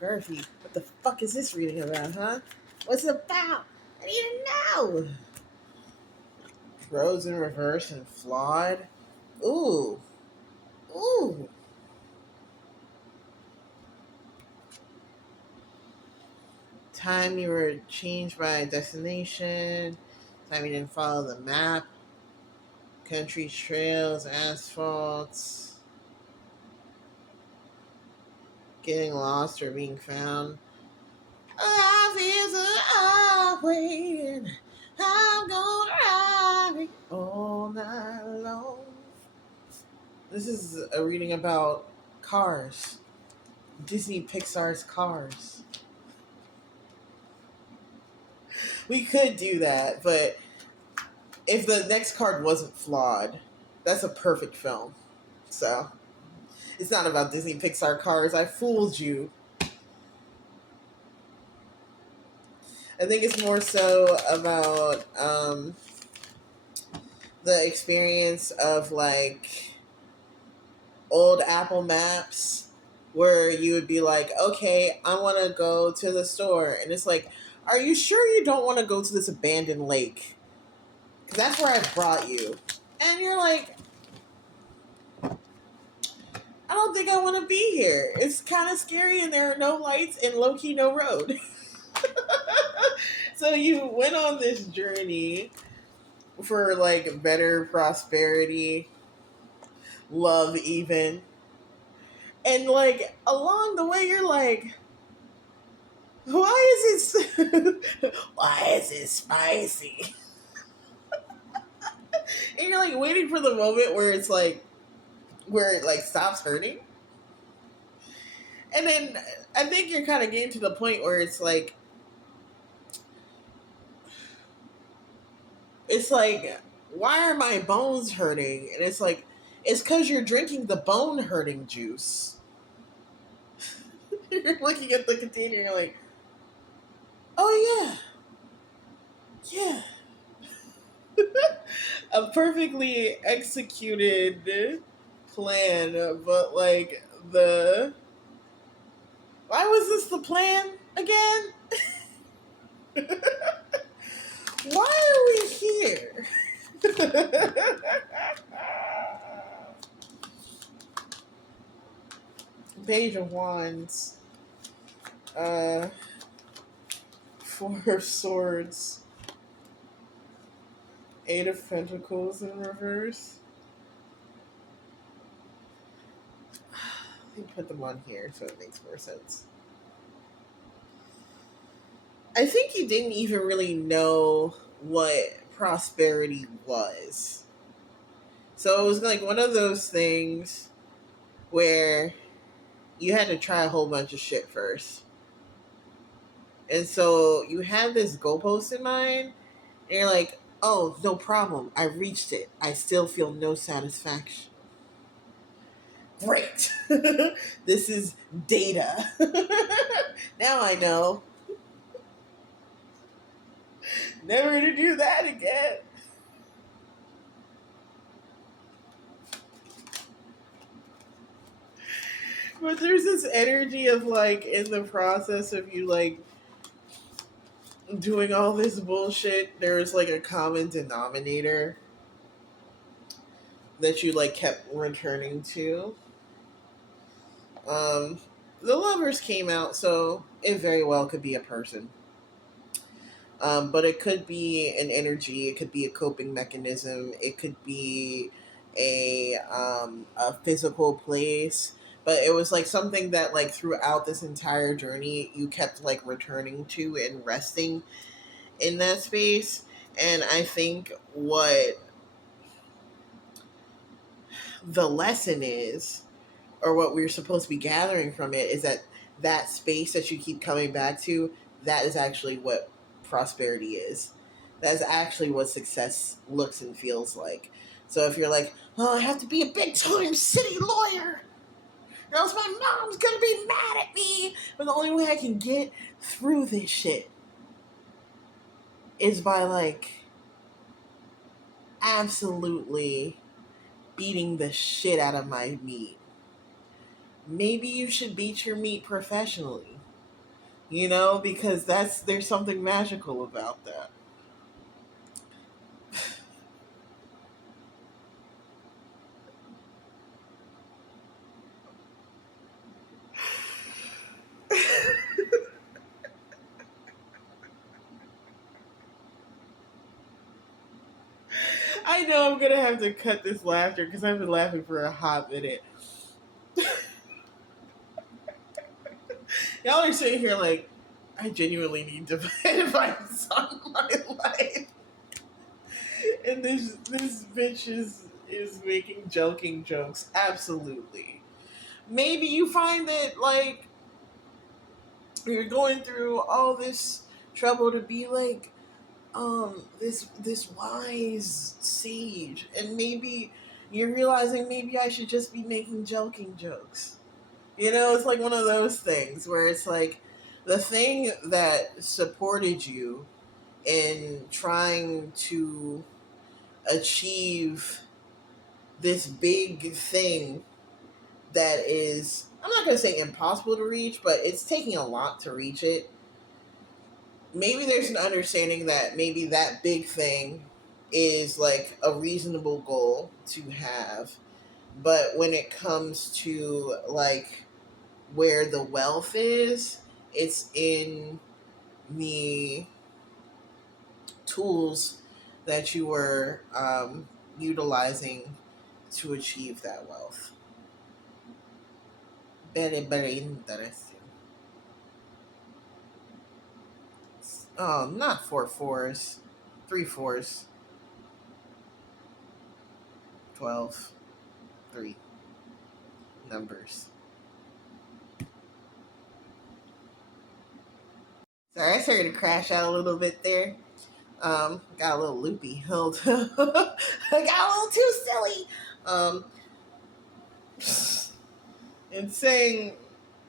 Garfield. What the fuck is this reading about, huh? What's it about? I need to know. Roads in reverse and flawed. Ooh. Ooh. Time you were changed by a destination. Time you didn't follow the map. Country trails, asphalt. Getting lost or being found. Life is a highway and I'm gonna ride all night long. This is a reading about Cars. Disney Pixar's Cars. We could do that, but if the next card wasn't flawed, that's a perfect film. So, it's not about Disney Pixar Cars. I fooled you. I think it's more so about the experience of like old Apple Maps where you would be like, okay, I want to go to the store. And it's like, are you sure you don't want to go to this abandoned lake? Because that's where I brought you. And you're like, I don't think I want to be here. It's kind of scary and there are no lights and low key no road. So you went on this journey for like better prosperity, love, even. And like along the way, you're like, why is it? Why is it spicy? And you're like waiting for the moment where it's like, where it like stops hurting. And then I think you're kind of getting to the point where it's like, why are my bones hurting? And it's like, it's because you're drinking the bone hurting juice. You're looking at the container and you're like, oh yeah, a perfectly executed plan, but like the why was this the plan again? Why are we here? Page of Wands, uh, Four of Swords, Eight of Pentacles in reverse. Let me put them on here so it makes more sense. I think you didn't even really know what prosperity was. So it was like one of those things where you had to try a whole bunch of shit first. And so you had this goalpost in mind, and you're like, oh, no problem. I reached it. I still feel no satisfaction. Great. This is data. Now I know never to do that again. But there's this energy of like in the process of you like doing all this bullshit, there's like a common denominator that you like kept returning to. Um, the lovers came out, so it very well could be a person. But it could be an energy, it could be a coping mechanism, it could be a physical place. But it was like something that like throughout this entire journey you kept like returning to and resting in that space. And I think what the lesson is, or what we're supposed to be gathering from it, is that that space that you keep coming back to, that is actually what prosperity is. That's actually what success looks and feels like. So if you're like, oh, I have to be a big time city lawyer, or else my mom's gonna be mad at me. But the only way I can get through this shit is by like absolutely beating the shit out of my meat. maybe you should beat your meat professionally. Because there's something magical about that. I know I'm gonna have to cut this laughter because I've been laughing for a hot minute. Y'all are sitting here like, I genuinely need to advice on my life, and this bitch is making joking jokes. Absolutely. Maybe you find that like you're going through all this trouble to be like this wise sage, and maybe you're realizing maybe I should just be making joking jokes. It's like one of those things where it's like the thing that supported you in trying to achieve this big thing that is, I'm not going to say impossible to reach, but it's taking a lot to reach it. Maybe there's an understanding that maybe that big thing is like a reasonable goal to have, but when it comes to like where the wealth is, it's in the tools that you were utilizing to achieve that wealth. Very, very interesting. Not four fours, three fours, 12, three numbers. Sorry, I started to crash out a little bit there. Got a little loopy. I got a little too silly. Um, and saying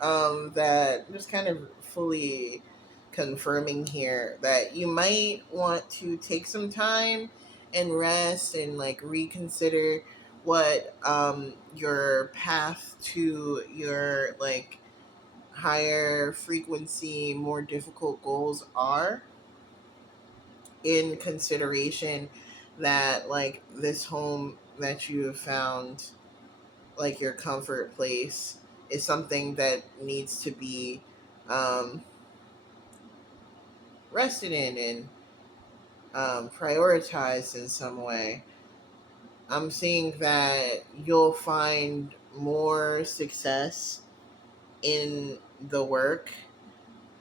that just kind of fully confirming here that you might want to take some time and rest and like reconsider what your path to your like higher frequency, more difficult goals are, in consideration that like this home that you have found, like your comfort place, is something that needs to be um, rested in and prioritized in some way. I'm seeing that you'll find more success in the work,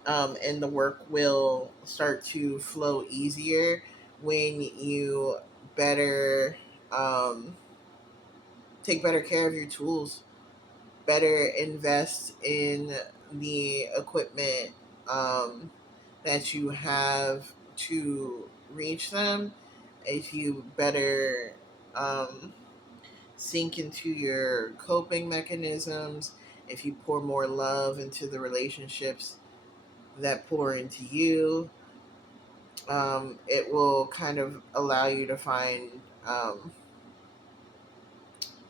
and the work will start to flow easier when you better um, take better care of your tools, better invest in the equipment um, that you have to reach them. If you better um, sink into your coping mechanisms, if you pour more love into the relationships that pour into you, it will kind of allow you to find um,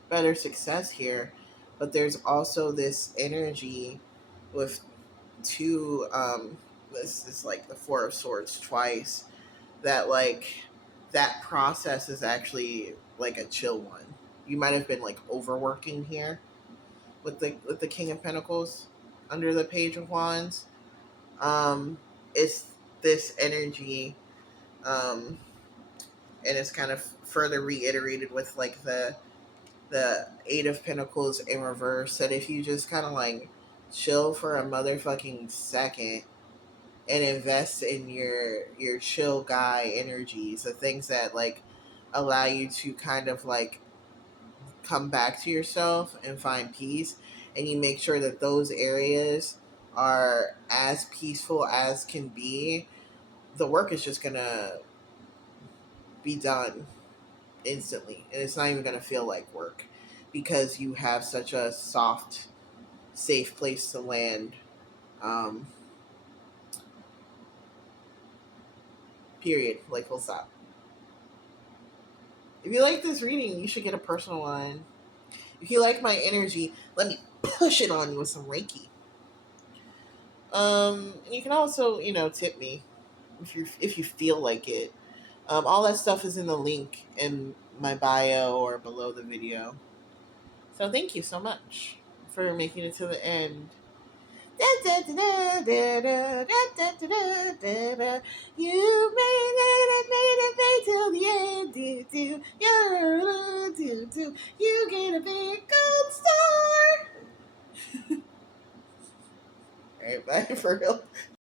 better success here. But there's also this energy with two, this is like the Four of Swords twice, that like that process is actually like a chill one. You might have been like overworking here with the King of Pentacles under the Page of Wands. It's this energy, um, and it's kind of further reiterated with like the Eight of Pentacles in reverse. That if you just kind of like chill for a motherfucking second and invest in your chill guy energies, the things that like allow you to kind of like come back to yourself and find peace, and you make sure that those areas are as peaceful as can be, the work is just gonna be done instantly, and it's not even gonna feel like work because you have such a soft, safe place to land. Um, Period. Like full stop. If you like this reading, you should get a personal one. If you like my energy, let me push it on you with some Reiki. You can also, tip me if you feel like it. All that stuff is in the link in my bio or below the video. So thank you so much for making it to the end. You made it till the end. You get a big gold star. All right, bye for real.